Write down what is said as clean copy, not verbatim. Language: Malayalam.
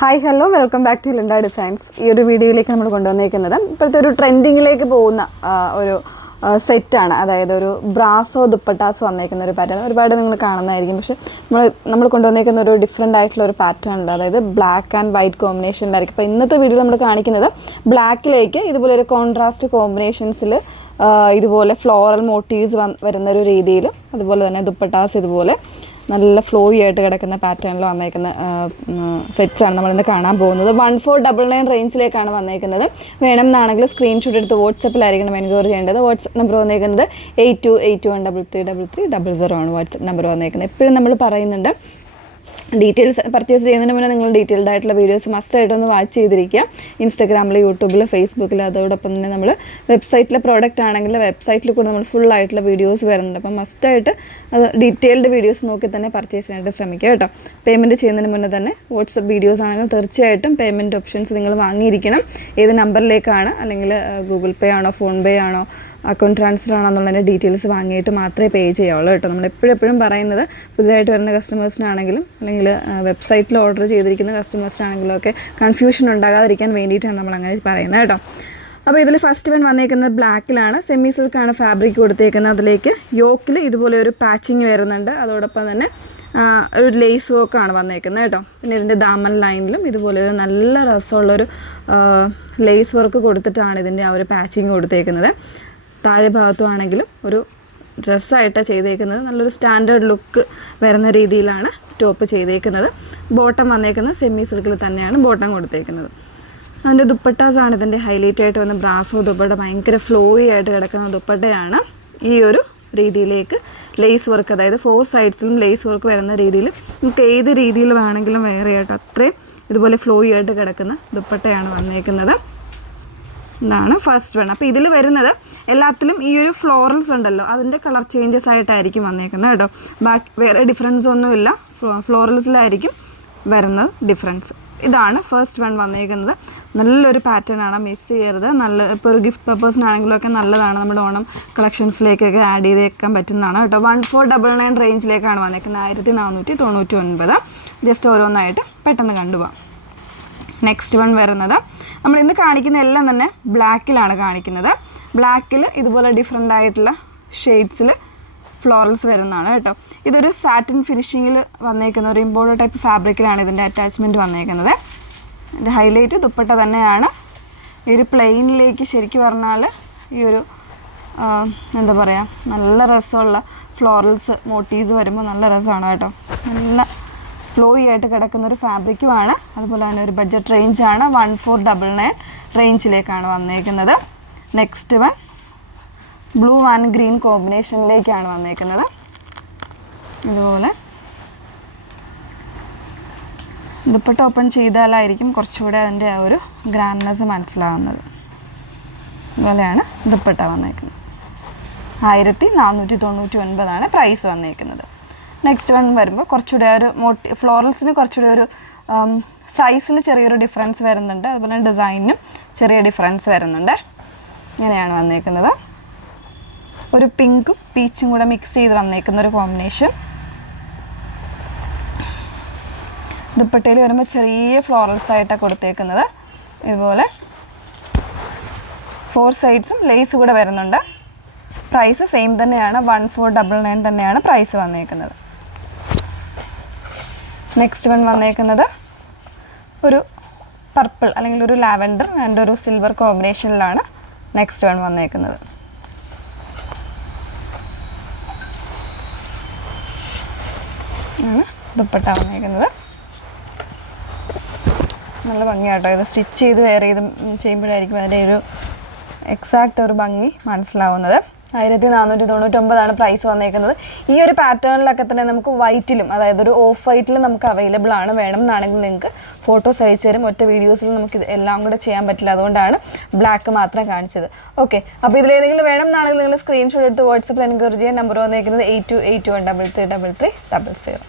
Hi hello welcome back to Linda designs. ഈ ഒരു വീഡിയോയിലേക്ക് നമ്മൾ കൊണ്ടുവന്നിരിക്കുന്നത് ഇപ്പോഴത്തെ ഒരു ട്രെൻഡിങ്ങിലേക്ക് പോകുന്ന ഒരു സെറ്റാണ്. അതായത് ഒരു ബ്രാസോ ദുപ്പട്ടാസ് വന്നേക്കുന്ന ഒരു പാറ്റേൺ ഒരുപാട് നിങ്ങൾ കാണുന്നതായിരിക്കും. പക്ഷേ നമ്മൾ കൊണ്ടുവന്നേക്കുന്ന ഒരു ഡിഫറെൻ്റ് ആയിട്ടുള്ള ഒരു പാറ്റേൺ ഉണ്ട്. അതായത് ബ്ലാക്ക് ആൻഡ് വൈറ്റ് കോമ്പിനേഷനിലായിരിക്കും. അപ്പോൾ ഇന്നത്തെ വീഡിയോ നമ്മൾ കാണിക്കുന്നത് ബ്ലാക്കിലേക്ക് ഇതുപോലെ ഒരു കോൺട്രാസ്റ്റ് കോമ്പിനേഷൻസിൽ ഇതുപോലെ ഫ്ലോറൽ മോട്ടീവ്സ് വരുന്നൊരു രീതിയിലും അതുപോലെ തന്നെ ദുപ്പട്ടാസ് ഇതുപോലെ നല്ല ഫ്ലോയി ആയിട്ട് കിടക്കുന്ന പാറ്റേണിൽ വന്നേക്കുന്ന സെറ്റ്സാണ് നമ്മളിന്ന് കാണാൻ പോകുന്നത്. 1499 റേഞ്ചിലേക്കാണ് വന്നേക്കുന്നത്. വേണം എന്നാണെങ്കിൽ സ്ക്രീൻഷോട്ട് എടുത്ത് വാട്സപ്പിലായിരിക്കണം എൻക്വയറി ചെയ്യേണ്ടത്. വാട്സപ്പ് നമ്പർ വന്നേക്കുന്നത് 8281333300 ആണ് വാട്സപ്പ് നമ്പർ വന്നേക്കുന്നത്. എപ്പോഴും നമ്മൾ പറയുന്നുണ്ട് ഡീറ്റെയിൽസ് പർച്ചേസ് ചെയ്യുന്നതിന് മുന്നേ നിങ്ങൾ ഡീറ്റെയിൽഡ് ആയിട്ടുള്ള വീഡിയോസ് മസ്റ്റായിട്ടൊന്ന് വാച്ച് ചെയ്തിരിക്കുക. ഇൻസ്റ്റാഗ്രാമിൽ, യൂട്യൂബിൽ, ഫേസ്ബുക്കിൽ, അതോടൊപ്പം തന്നെ നമ്മൾ വെബ്സൈറ്റിലെ പ്രോഡക്റ്റ് ആണെങ്കിൽ വെബ്സൈറ്റിൽ കൂടെ നമ്മൾ ഫുൾ ആയിട്ടുള്ള വീഡിയോസ് വരുന്നുണ്ട്. അപ്പം മസ്റ്റായിട്ട് അത് ഡീറ്റെയിൽഡ് വീഡിയോസ് നോക്കി തന്നെ പർച്ചേസ് ചെയ്യാനായിട്ട് ശ്രമിക്കുക കേട്ടോ. പേയ്മെൻറ്റ് ചെയ്യുന്നതിന് മുന്നേ തന്നെ വാട്സപ്പ് വീഡിയോസ് ആണെങ്കിൽ തീർച്ചയായിട്ടും പേയ്മെൻറ്റ് ഓപ്ഷൻസ് നിങ്ങൾ വാങ്ങിയിരിക്കണം. ഏത് നമ്പറിലേക്കാണ്, അല്ലെങ്കിൽ ഗൂഗിൾ പേ ആണോ, ഫോൺ പേ ആണോ, അക്കൗണ്ട് ട്രാൻസ്ഫർ ആണെന്നുള്ളതിൻ്റെ ഡീറ്റെയിൽസ് വാങ്ങിയിട്ട് മാത്രമേ പേ ചെയ്യാവുള്ളൂ കേട്ടോ. നമ്മൾ എപ്പോഴും പറയുന്നത് പുതിയതായിട്ട് വരുന്ന കസ്റ്റമേഴ്സിനാണെങ്കിലും അല്ലെങ്കിൽ വെബ്സൈറ്റിൽ ഓർഡർ ചെയ്തിരിക്കുന്ന കസ്റ്റമേഴ്സിനാണെങ്കിലും ഒക്കെ കൺഫ്യൂഷൻ ഉണ്ടാകാതിരിക്കാൻ വേണ്ടിയിട്ടാണ് നമ്മൾ അങ്ങനെ പറയുന്നത് കേട്ടോ. അപ്പോൾ ഇതിൽ ഫസ്റ്റ് വൺ വന്നേക്കുന്നത് ബ്ലാക്കിലാണ്. സെമി സിൽക്കാണ് ഫാബ്രിക് കൊടുത്തേക്കുന്നത്. അതിലേക്ക് യോക്കിൽ ഇതുപോലെ ഒരു പാച്ചിങ് വരുന്നുണ്ട്. അതോടൊപ്പം തന്നെ ഒരു ലേസ് വർക്കാണ് വന്നേക്കുന്നത് കേട്ടോ. പിന്നെ ഇതിൻ്റെ ദാമൻ ലൈനിലും ഇതുപോലെ ഒരു നല്ല രസമുള്ളൊരു ലേസ് വർക്ക് കൊടുത്തിട്ടാണ് ഇതിൻ്റെ ആ ഒരു പാച്ചിങ് കൊടുത്തേക്കുന്നത്. താഴെ ഭാഗത്തുമാണെങ്കിലും ഒരു ഡ്രസ്സായിട്ടാണ് ചെയ്തേക്കുന്നത്. നല്ലൊരു സ്റ്റാൻഡേർഡ് ലുക്ക് വരുന്ന രീതിയിലാണ് ടോപ്പ് ചെയ്തേക്കുന്നത്. ബോട്ടം വന്നേക്കുന്നത് സെമി സിൽക്കിൽ തന്നെയാണ് ബോട്ടം കൊടുത്തേക്കുന്നത്. അതിൻ്റെ ദുപ്പട്ടാസാണ് ഇതിൻ്റെ ഹൈലൈറ്റ് ആയിട്ട് വന്ന ബ്രാസോ ദുപ്പട്ട. ഭയങ്കര ഫ്ലോയി ആയിട്ട് കിടക്കുന്ന ദുപ്പട്ടയാണ്. ഈ ഒരു രീതിയിലേക്ക് ലേസ് വർക്ക്, അതായത് 4 സൈഡ്സിലും ലേസ് വർക്ക് വരുന്ന രീതിയിൽ നമുക്ക് ഏത് രീതിയിൽ വേണമെങ്കിലും വെയർ ചെയ്യട്ടെ. അത്രയും ഇതുപോലെ ഫ്ലോയി ആയിട്ട് കിടക്കുന്ന ദുപ്പട്ടയാണ് വന്നേക്കുന്നത്. ഇതാണ് ഫസ്റ്റ് വൺ. അപ്പോൾ ഇതിൽ വരുന്നത് എല്ലാത്തിലും ഈ ഒരു ഫ്ലോറൽസ് ഉണ്ടല്ലോ, അതിൻ്റെ കളർ ചേഞ്ചസ് ആയിട്ടായിരിക്കും വന്നേക്കുന്നത് കേട്ടോ. ബാക്കി വേറെ ഡിഫറൻസ് ഒന്നുമില്ല, ഫ്ലോറൽസിലായിരിക്കും വരുന്നത് ഡിഫറൻസ്. ഇതാണ് ഫസ്റ്റ് വൺ വന്നേക്കുന്നത്. നല്ലൊരു പാറ്റേൺ ആണ്, മിസ് ചെയ്യരുത്. നല്ല ഇപ്പോൾ ഒരു ഗിഫ്റ്റ് പർപ്പസിനാണെങ്കിലും ഒക്കെ നല്ലതാണ്. നമ്മുടെ ഓണം കളക്ഷൻസിലേക്കൊക്കെ ആഡ് ചെയ്തേക്കാൻ പറ്റുന്നതാണ് കേട്ടോ. 1499 റേഞ്ചിലേക്കാണ് വന്നേക്കുന്നത്. 1499. ജസ്റ്റ് ഓരോന്നായിട്ട് പെട്ടെന്ന് കണ്ടുപോകാം. നെക്സ്റ്റ് വൺ വരുന്നത് നമ്മൾ ഇന്ന് കാണിക്കുന്ന എല്ലാം തന്നെ ബ്ലാക്കിലാണ് കാണിക്കുന്നത്. ബ്ലാക്കിൽ ഇതുപോലെ ഡിഫറെൻ്റ് ആയിട്ടുള്ള ഷെയ്ഡ്സിൽ ഫ്ലോറൽസ് വരുന്നതാണ് കേട്ടോ. ഇതൊരു സാറ്റിൻ ഫിനിഷിങ്ങിൽ വന്നേക്കുന്ന ഒരു ഇമ്പോർട്ടഡ് ടൈപ്പ് ഫാബ്രിക്കിലാണ് ഇതിൻ്റെ അറ്റാച്ച്മെൻറ്റ് വന്നേക്കുന്നത്. ഇതിൻ്റെ ഹൈലൈറ്റ് ദുപ്പട്ട തന്നെയാണ്. ഈ ഒരു പ്ലെയിനിലേക്ക് ശരിക്കും പറഞ്ഞാൽ ഈ ഒരു എന്താ പറയുക, നല്ല രസമുള്ള ഫ്ലോറൽസ് മോട്ടീവ്സ് വരുമ്പോൾ നല്ല രസമാണ് കേട്ടോ. നല്ല ഫ്ലോയി ആയിട്ട് കിടക്കുന്നൊരു ഫാബ്രിക്കുമാണ്. അതുപോലെ തന്നെ ഒരു ബഡ്ജറ്റ് റേഞ്ചാണ്. 1499 റേഞ്ചിലേക്കാണ് വന്നേക്കുന്നത്. Next one blue and green കോമ്പിനേഷനിലേക്കാണ് വന്നേക്കുന്നത്. ഇതുപോലെ ദുപ്പട്ട ഓപ്പൺ ചെയ്താലായിരിക്കും കുറച്ചുകൂടെ അതിൻ്റെ ആ ഒരു ഗ്രാൻഡ്നെസ് മനസ്സിലാവുന്നത്. ഇതുപോലെയാണ് ദുപ്പട്ട വന്നേക്കുന്നത്. 1499 പ്രൈസ് വന്നേക്കുന്നത്. നെക്സ്റ്റ് വൺ വരുമ്പോൾ കുറച്ചുകൂടെ ഒരു ഫ്ലോറൽസിന് കുറച്ചുകൂടെ ഒരു സൈസിൽ ചെറിയൊരു ഡിഫറൻസ് വരുന്നുണ്ട്. അതുപോലെ ഡിസൈനിനും ചെറിയ ഡിഫറൻസ് വരുന്നുണ്ട്. ഇങ്ങനെയാണ് വന്നേക്കുന്നത്. ഒരു പിങ്കും പീച്ചും കൂടെ മിക്സ് ചെയ്ത് വന്നേക്കുന്ന ഒരു കോമ്പിനേഷൻ. ദുപ്പട്ടയിൽ വരുമ്പോൾ ചെറിയ ഫ്ലോറൽസ് ആയിട്ടാണ് കൊടുത്തേക്കുന്നത്. ഇതുപോലെ 4 സൈഡ്സും ലേസ് കൂടെ വരുന്നുണ്ട്. പ്രൈസ് സെയിം തന്നെയാണ്. 1499 തന്നെയാണ് പ്രൈസ് വന്നേക്കുന്നത്. നെക്സ്റ്റ് വൺ വന്നേക്കുന്നത് ഒരു പർപ്പിൾ അല്ലെങ്കിൽ ഒരു ലാവൻഡർ ആൻഡ് ഒരു സിൽവർ കോമ്പിനേഷനിലാണ് നെക്സ്റ്റ് വൺ വന്നേക്കുന്നത്. ദുപ്പട്ട വന്നേക്കുന്നത്. നല്ല ഭംഗിയാട്ടോ. ഇത് സ്റ്റിച്ച് ചെയ്ത് വെയർ ചെയ്ത് ചെയ്യുമ്പോഴായിരിക്കും അതിൻ്റെ ഒരു എക്സാക്റ്റ് ഒരു ഭംഗി മനസ്സിലാവുന്നത്. 1499 പ്രൈസ് വന്നേക്കുന്നത്. ഈ ഒരു പാറ്റേണിലൊക്കെ തന്നെ നമുക്ക് വൈറ്റിലും, അതായത് ഒരു ഓഫ് വൈറ്റിലും നമുക്ക് അവൈലബിൾ ആണ്. വേണം എന്നാണെങ്കിൽ നിങ്ങൾക്ക് ഫോട്ടോസ് അയച്ചു തരും. ഒറ്റ വീഡിയോസിൽ നമുക്ക് ഇത് എല്ലാം കൂടെ ചെയ്യാൻ പറ്റില്ല. അതുകൊണ്ടാണ് ബ്ലാക്ക് മാത്രം കാണിച്ചത്. ഓക്കെ, അപ്പോൾ ഇതിലേതെങ്കിലും വേണം എന്നാണെങ്കിൽ നിങ്ങൾ സ്ക്രീൻഷോട്ട് എടുത്ത് വാട്സപ്പിൽ എൻക്വയറി ചെയ്യാൻ. നമ്പർ വന്നേക്കുന്നത് 8281333300.